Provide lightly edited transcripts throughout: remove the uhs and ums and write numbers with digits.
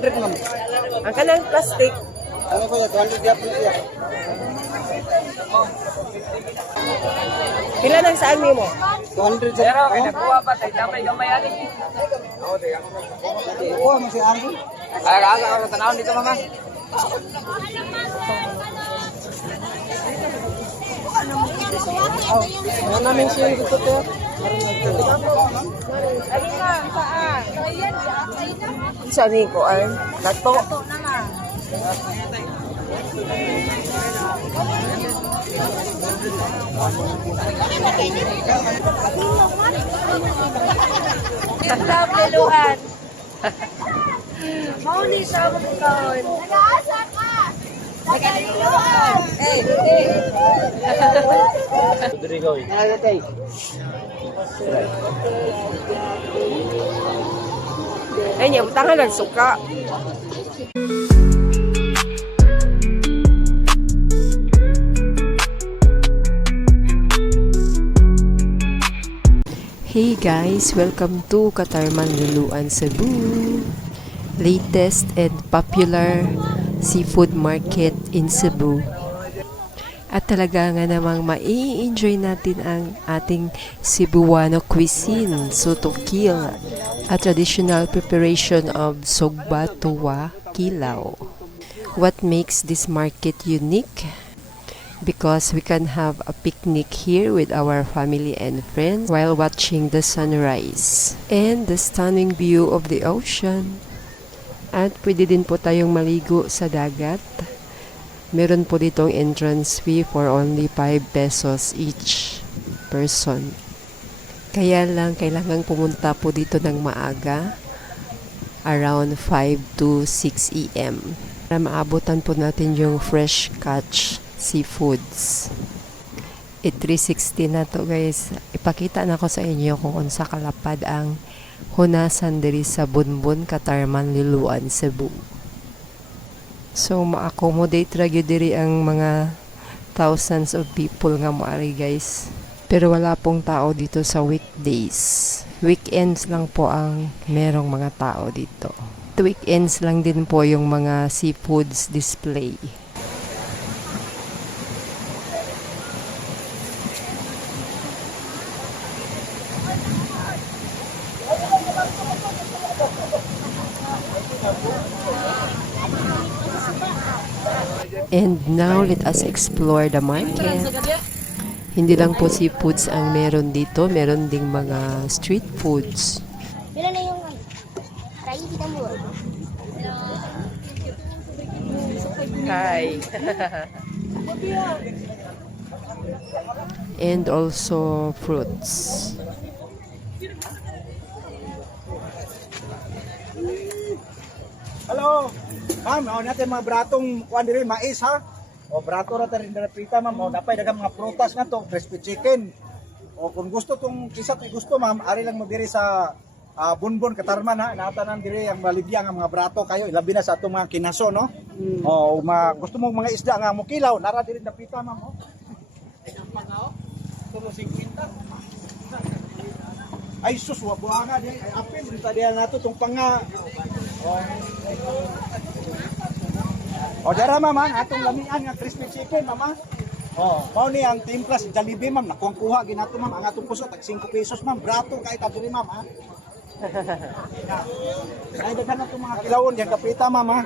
100 ma'am. Ang kanang plastic. Ano ko yan? 200 diap siya. Pila nang saan mo? 200 sa. Pero kay nakuha pa tay gamay ani. Oo, tay. Oo, mo si Argo. Aga ako tanawon dito mama. Ano namin siya dito to? Saan ni ko ay? Lato. Nagkapeluhan. Mau ni sa mga kaon. Nag-aasa ka. Nagkapeluhan. Ay, tay. Ay niya, butangan lang suka. Hey guys, welcome to Katarman Luluan, Cebu. Latest and popular seafood market in Cebu. At talaga nga namang mai-enjoy natin ang ating Cebuano cuisine, sotokil, a traditional preparation of sogba tuwa kilaw. What makes this market unique? Because we can have a picnic here with our family and friends while watching the sunrise and the stunning view of the ocean. At pwede din po tayong maligo sa dagat. Meron po ditong entrance fee for only 5 pesos each person. Kaya lang kailangan pumunta po dito ng maaga, around 5 to 6 AM. Para maabutan po natin yung fresh catch seafoods. 360 na to guys. Ipakita na ko sa inyo kung unsa kalapad ang hunasan diri sa Bunbun, Katarman, Luluan, Cebu. So ma-accommodate ra gyud diri ang mga thousands of people nga moari guys. Pero wala pong tao dito sa weekdays. Weekends lang po ang merong mga tao dito. Weekends lang din po yung mga seafoods display. And now, let us explore the market. Hindi lang po seafoods ang meron dito. Meron ding mga street foods. Bila na yung kain kita mo. Hi. And also fruits. Hello. Ma'am, ako natin mga bratong kuan diri mais ha. O brato ra ta rin pita ma'am, o napay daghang mga prutas nga to, crispy chicken. O kung gusto tong kisa kay gusto ma'am, ari lang mo diri sa Bunbun, Katarman ha. Natanan diri ang maligya nga mga brato kayo, ilabi na sa atong mga kinaso no. O gusto mo mga isda nga mo kilaw, nara diri na pita ma'am o. Ay ang pangao. Tumo 50. Ay sus, wa buanga di ay apil dito diha nato tong panga. O dara ma'am, atong lamian nga crispy chicken ma'am. Mao ni ang timpla sa Jollibee ma'am, nakuha ginato ma'am, ang atong puso tag 5 pesos ma'am, brato kay ta diri ma'am ha. Ay daghan na tong mga kilawon yang kapita ma'am ha.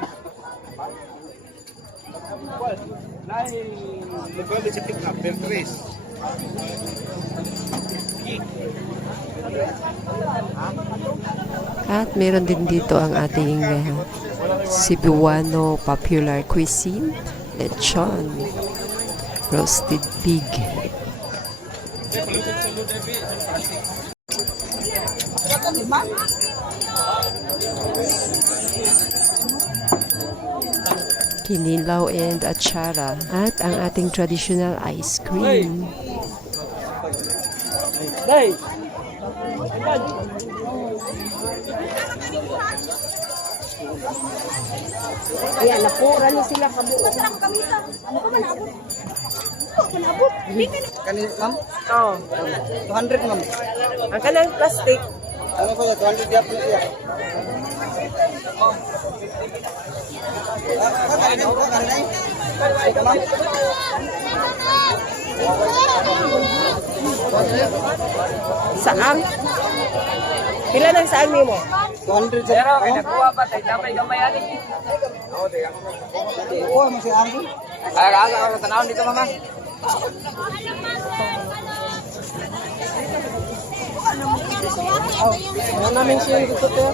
Lai lugar di pick up per tres. At meron din dito ang ating Cebuano popular cuisine, lechon, roasted pig. Kinilaw and atsara. At ang ating traditional ice cream. Dai. Ayan, napura niyo sila kabuo. Ano pa manabot? Manabot? Kani ma'am, Oo. 200 ma'am. Ang kanang plastic. Ano ko yan? 200 diap siya. Saan? Pila ng saan mo? 200 Pero kay nakuha pa tayo, dapat gamay ani. Oo, mo si Argo. Ay, asa ka tanawon dito mama. Ano namin siya yung gusto ko?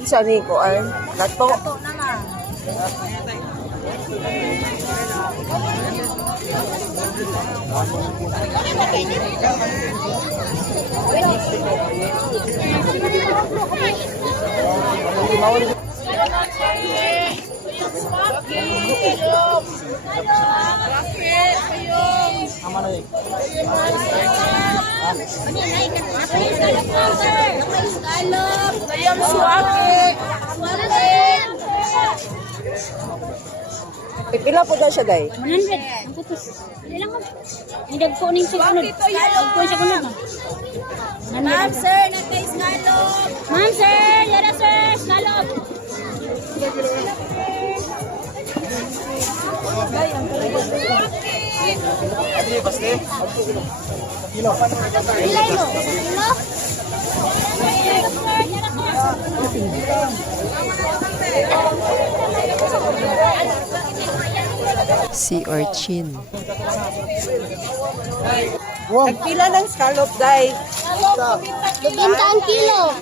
Isa ni ko ay lato. Ayam suwake. Pila po daw siya, day? 100. Ang putos. Ilang mo? Hindi ko ning sa kunod. Ko sa kunod. Ma'am, sir, nagkay scallop. Ma'am sir, yara sir, scallop. Ilay mo. Kilo? Sea urchin. Wow. Pila ng scallop, day? Binta ang kilo.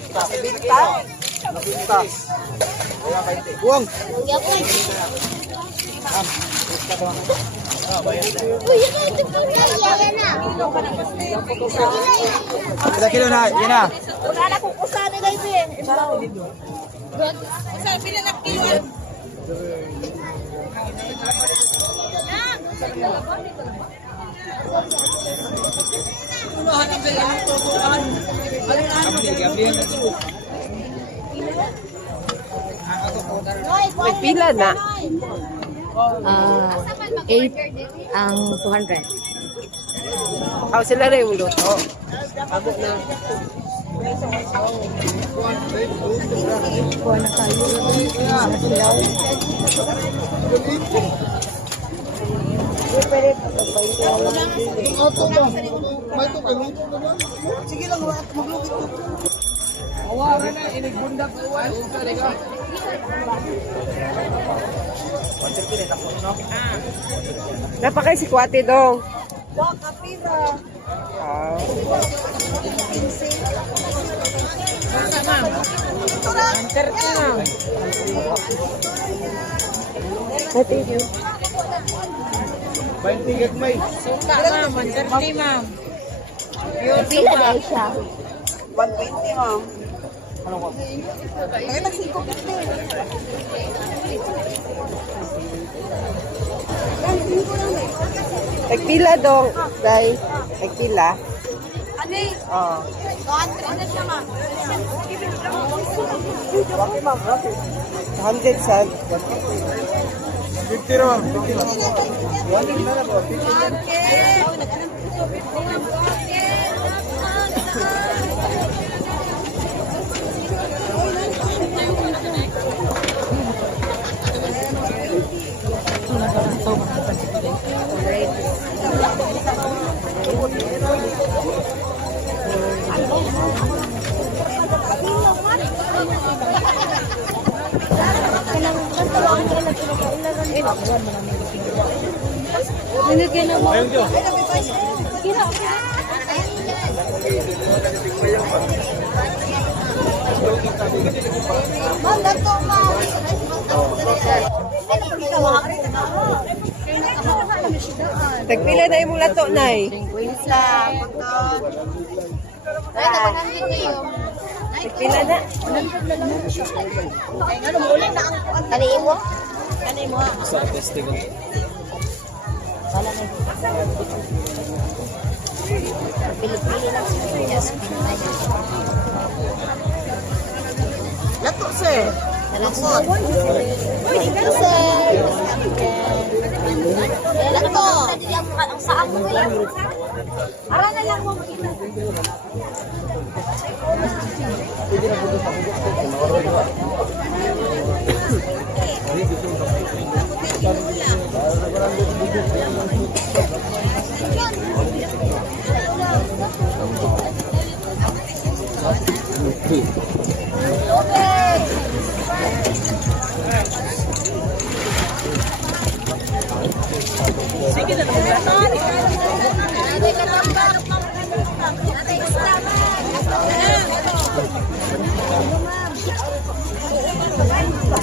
Buwang. Uy, ito po na. Yan na. Ilang kilo na? Yan na. Wala na kung kusana na ito eh. Sa pila na kilo. Pila na. 8 ang 200. Ako sila rin yung luto. Abo na. Napakay si Kwate dong. Ah. Thank you. 20 gagmay. Pila na siya. 120, ma'am. Nagpila dong, day. Nagpila. Ano eh? Oh. 200 siya, ma'am. Rocky, ma'am. Rocky. 100 sad. 50 ma'am. 50 ma'am. 1 na po. 50. Nilagyan na mo. Ma'am, dato, ma'am. Nagpila na yung lato, nay. Nagpila na. Kaliin mo? Pili-pili lang siya. Lato, sir. Lato. Dito, sir. Lato. Ang saan mo yan? Ara na lang mo makita.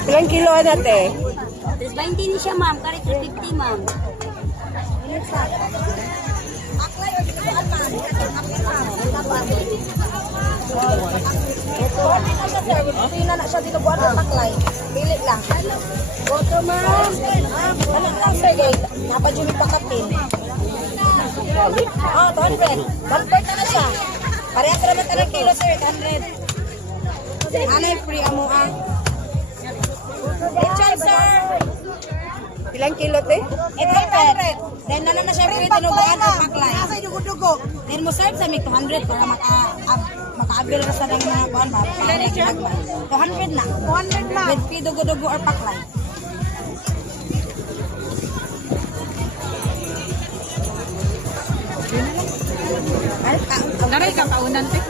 Ilang kilo ate? 320 ni siya, ma'am. Kari 350, ma'am. Pila na siya dito buwan ng taklay. Pili lang. Goto ma'am. Ano lang sir guys? Napadyo pa kapin. Oh, 200. 1/4 na siya. Pareha ka naman talang kilo sir, 100. Anay free amo ah. Richard sir. Ilang kilo te? 800. Then na siya free tinubuan o paklay. Asa dugo-dugo. Then mo serve sa mig 200 para maka-avail ka sa mga buwan ba? 200 na. 200 na. With free dugo-dugo or paklay. Naray ka paunan, te.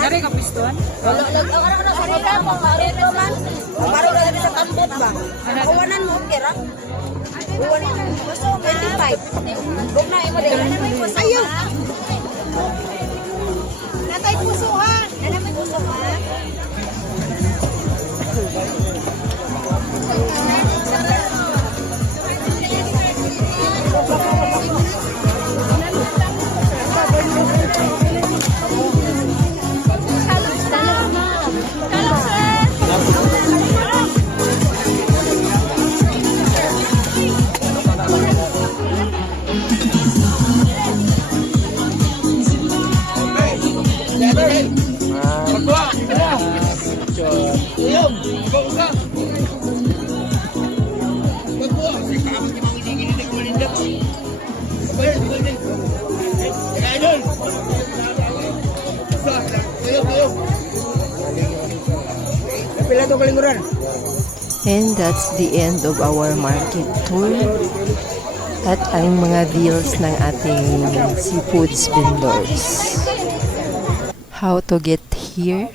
Naray ka piston. Wala na sa nila mo, marito man. Baro na din sa tambot ba? Kuwanan mo kira. Kuwanan mo. Gusto 25. Bug na imo din. Ayo. Natay puso ha. Natay puso ha. And that's the end of our market tour at ang mga deals ng ating seafoods vendors. How to get here?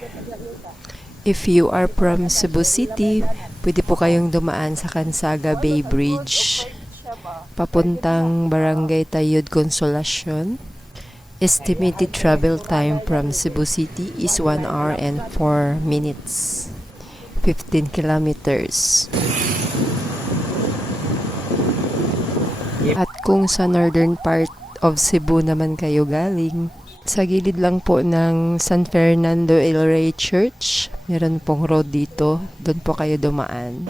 If you are from Cebu City, pwede po kayong dumaan sa Kansaga Bay Bridge papuntang Barangay Tayud Consolacion. Estimated travel time from Cebu City is 1 hour and 4 minutes. 15 kilometers. At kung sa northern part of Cebu naman kayo galing, sa gilid lang po ng San Fernando El Rey Church, meron pong road dito, doon po kayo dumaan.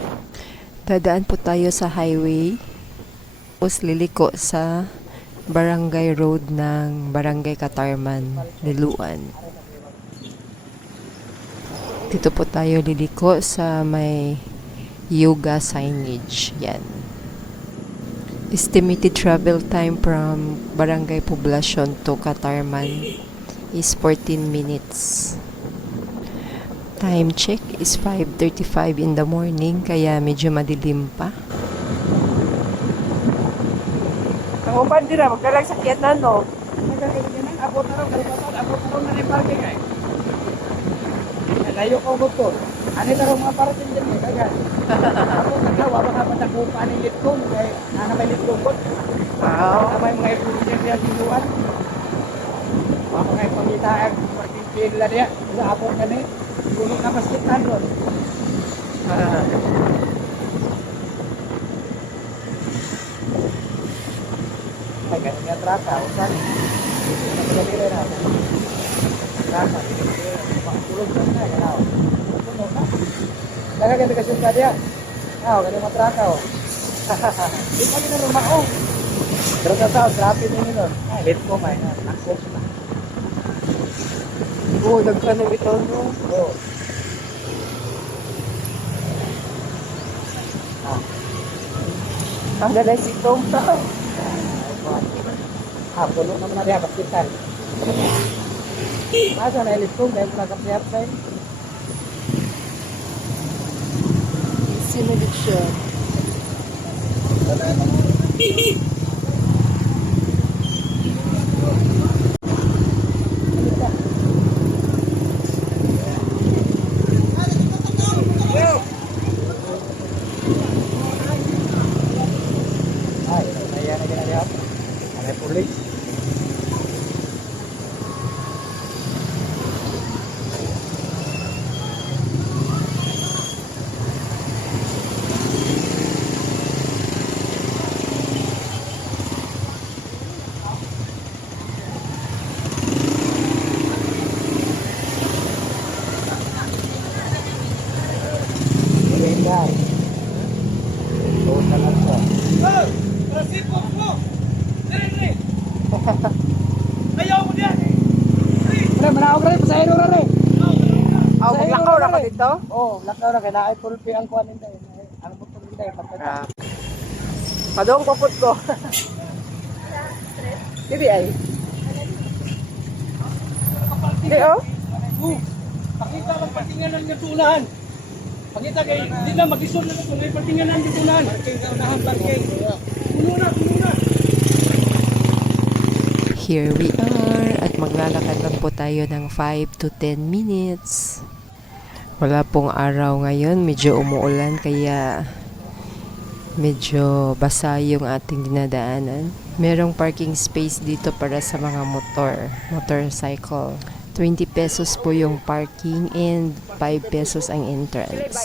Dadaan po tayo sa highway, tapos liliko sa barangay road ng Barangay Katarman, Liloan. Dito po tayo liliko sa may yoga signage. Yan. Estimated travel time from Barangay Poblacion to Katarman is 14 minutes. Time check is 5:35 in the morning, kaya medyo madilim pa. Ang upan dira, magdalag sakyan na, no? Abot na rin parking ay. Layo ko gusto. Ano tarong mga parating dyan eh, kagad. Ako nagawa, baka matakupa ng litkong, kaya may litkong ko. May mga ipulong niya sinuwan. Mga pangitaan, parking pila niya, sa apong ka niya, gulong na baskitan doon. Ay, ganun nga traka, usan. Napagabira na. Traka, tulog ka na, ganaw. Tulog ka. Daga ganda kasi ka diya. Ganun mga traka, o. Di pa gina rumaong. Pero sa tao, trapin nyo nun. Lit ko, may nakos na. Bulag ka na ito, no? Oo. Ang ganda si Tom. Pulo naman na diya, baskitan. Masa na ilis kong dahil pagkapiyap tayo. Sinulit siya. Ay, kaya na ginagawa. Ano pulis? Aw, maglakaw na ka dito? Oo, lakaw na kaya na ay pulpi ang kuhanin tayo. Ang putulin tayo. Padong kupot ko. Hindi ay. Hindi oh. Pakita lang patinganan ng tunahan. Pakita kay, hindi na mag-isod na ito. May patinganan ng tunahan. Puno na. Here we are at maglalakad lang po tayo ng 5 to 10 minutes. Wala pong araw ngayon, medyo umuulan kaya medyo basa yung ating dinadaanan. Merong parking space dito para sa mga motorcycle. 20 pesos po yung parking and 5 pesos ang entrance.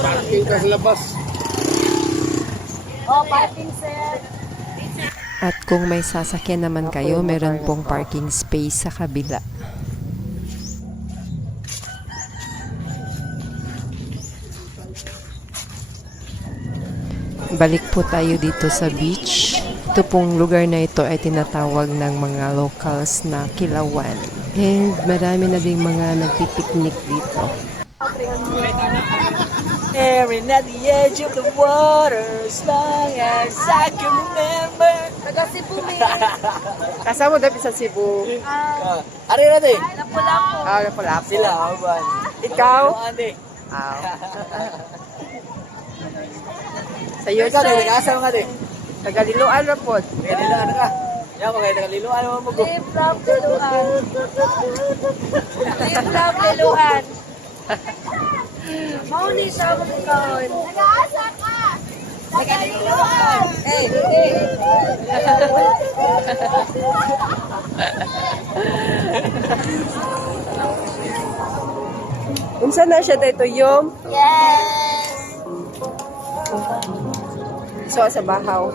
Parking ka sa labas. Oh, parking sir. At kung may sasakyan naman kayo, meron pong parking space sa kabila. Balik po tayo dito sa beach. Ito pong lugar na ito ay tinatawag ng mga locals na Kilawan. And marami na ding mga nagpipiknik dito. Staring at the edge of the water as long as I can remember. Taga Cebu mi. Kasama dapat sa Cebu. Ari na din. Lapu-lapu. Lapu-lapu. Sila, ba? Ikaw? Ande. Sa'yo, ikaw, nag-asal nga din. Tagaliluan na po. Tagaliluan ka. Yan ko kayo, tagaliluan naman mo ko. Live love deluhan. Live love deluhan. Mauni siya mo kaon. Nag-aasa ka. Nagaliluan. Eh, Unsa na siya dito yung? yes. So, sa bahaw.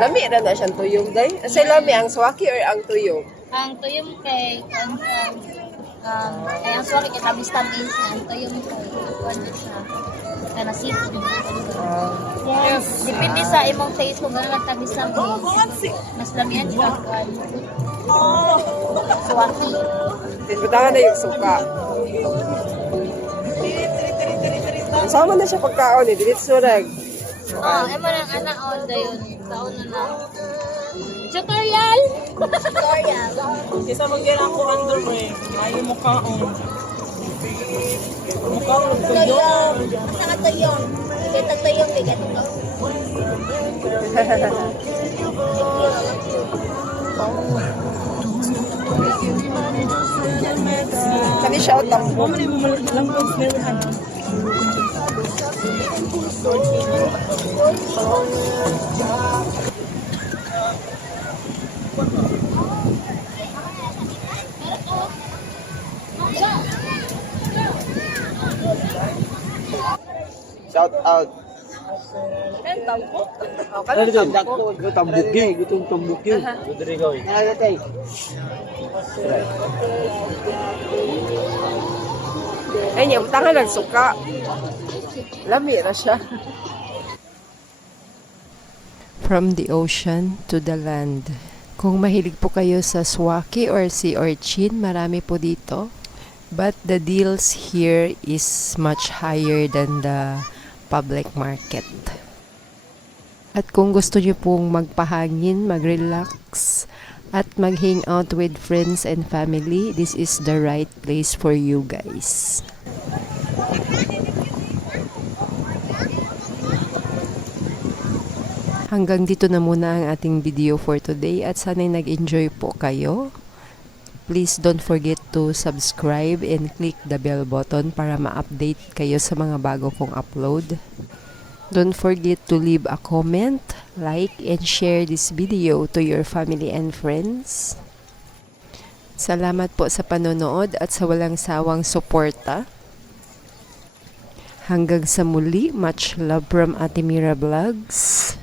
Lami na siyang tuyong, day. Sa lami, ang swaki or ang tuyong? Ang tuyong kay, ang sorry kay tamis-tamis, ang tuyong kay, ano siya, kanasit. Yes. Depende sa imong taste kung gano'n lang tamis-tamis. Mas lamihan siya. Suwaki. Tinbutangan na yung suka. Sama na siya pagkaon eh. Diretso rag. Oh, emo ng anak on dayon. Kaon na na. Tutorial. Tutorial. Isa mag-yan ako under mo eh. Ayaw mo kaon. Mukhang Tuyong. Sa ka tuyong. Kita tuyong kay gato. Kani siya o tambo. Mama ni mo lang po sinahan. Shout out. Ano dito? Tambuki, gutong tambuki. Gudri ko. Ano tayo? Ay niya, butangan ng suka. Lami na siya. From the ocean to the land. Kung mahilig po kayo sa swaki or sea urchin, marami po dito. But the deals here is much higher than the public market. At kung gusto niyo pong magpahangin, mag-relax, relax at mag-hang out with friends and family, this is the right place for you guys. Hanggang dito na muna ang ating video for today at sana'y nag-enjoy po kayo. Please don't forget to subscribe and click the bell button para ma-update kayo sa mga bago kong upload. Don't forget to leave a comment, like, and share this video to your family and friends. Salamat po sa panonood at sa walang sawang suporta. Hanggang sa muli, much love from Ate Mira Vlogs.